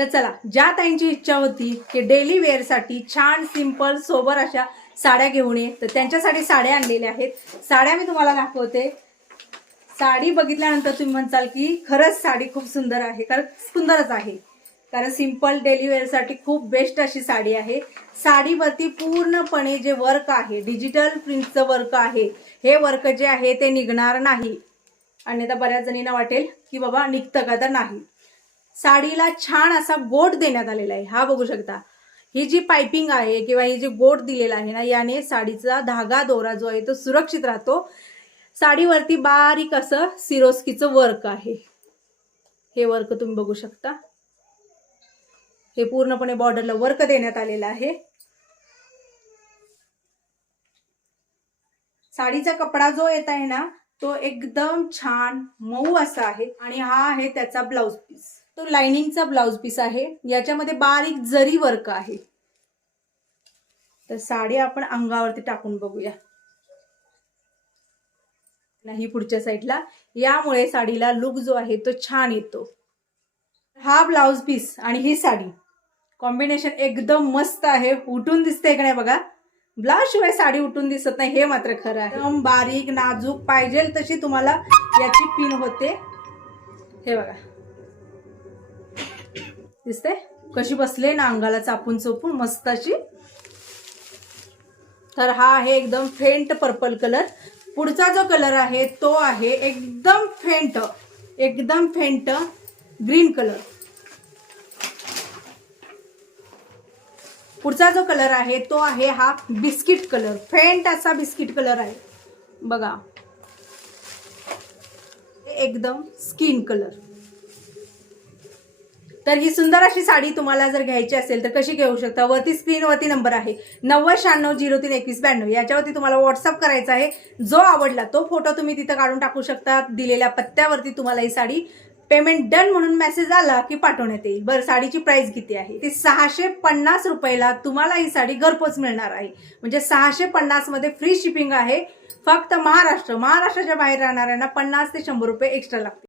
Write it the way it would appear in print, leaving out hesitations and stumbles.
तर चला, ज्या ताईंची इच्छा होती की डेली वेअरसाठी छान सिंपल सोबर अशा साड्या घेऊन ये, तर त्यांच्यासाठी साड्या आणलेल्या आहेत. साड्या मी तुम्हाला दाखवते. साडी बघितल्यानंतर तुम्ही म्हणसाल की खरंच साडी खूप सुंदर आहे, कारण सुंदरच आहे. कारण सिंपल डेली वेअरसाठी खूप बेस्ट अशी साडी आहे. साडीवरती पूर्णपणे जे वर्क आहे, डिजिटल प्रिंटचं वर्क आहे, हे वर्क जे आहे ते निघणार नाही. अन्यथा बऱ्याच जणींना वाटेल की बाबा निघतं का, तर नाही. साडीला छान असा गोट देण्यात आलेला आहे. हा बघू शकता. ही जी पाइपिंग आहे किंवा ही जी गोट दिलेला आहे ना, याने साडीचा धागा दोरा जो आहे तो सुरक्षित राहतो. साडीवरती बारीक असं सिरोस्कीचं वर्क आहे. हे वर्क तुम्ही बघू शकता. हे पूर्णपणे बॉर्डरला वर्क देण्यात आलेलं आहे. साडीचा कपडा जो येत आहे ना, तो एकदम छान मऊ असा आहे. आणि हा आहे त्याचा ब्लाउज पीस. तो लाइनिंगचा ब्लाउज पीस आहे. याच्यामध्ये बारीक जरी वर्क आहे. तर साडी आपण अंगावरती टाकून बघूया. नाही पुढच्या साईडला. यामुळे साडीला लुक जो आहे तो छान येतो. हा ब्लाउज पीस आणि ही साडी कॉम्बिनेशन एकदम मस्त आहे. उठून दिसते का नाही बघा. ब्लाउज शिवाय साडी उठून दिसत नाही, हे मात्र खरं आहे. एकदम बारीक नाजूक पाहिजे तशी तुम्हाला याची पिन होते. हे बघा, दिसते कशी बसले ना अंगाला चापून चोपून मस्त अशी. तर हा आहे एकदम फेंट पर्पल कलर. पुढचा जो कलर आहे तो आहे एकदम फेंट ग्रीन कलर. पुढचा जो कलर आहे तो आहे हा बिस्किट कलर. फेंट असा बिस्किट कलर आहे बघा. एकदम स्किन कलर. तर ही सुंदर अशी साडी तुम्हाला जर घ्यायची असेल तर कशी घेऊ शकता. वरती स्क्रीनवरती नंबर आहे 9096032192. याच्यावरती तुम्हाला व्हॉट्सअप करायचा आहे. जो आवडला तो फोटो तुम्ही तिथं काढून टाकू शकता. दिलेल्या पत्त्यावरती तुम्हाला ही साडी पेमेंट डन म्हणून मेसेज आला की पाठवण्यात येईल. बरं, साडीची प्राइस किती आहे ती 650 रुपयाला तुम्हाला ही साडी घरपोच मिळणार आहे. म्हणजे 650 मध्ये फ्री शिपिंग आहे. फक्त महाराष्ट्राच्या बाहेर राहणाऱ्यांना 50 ते 100 रुपये एक्स्ट्रा लागतील.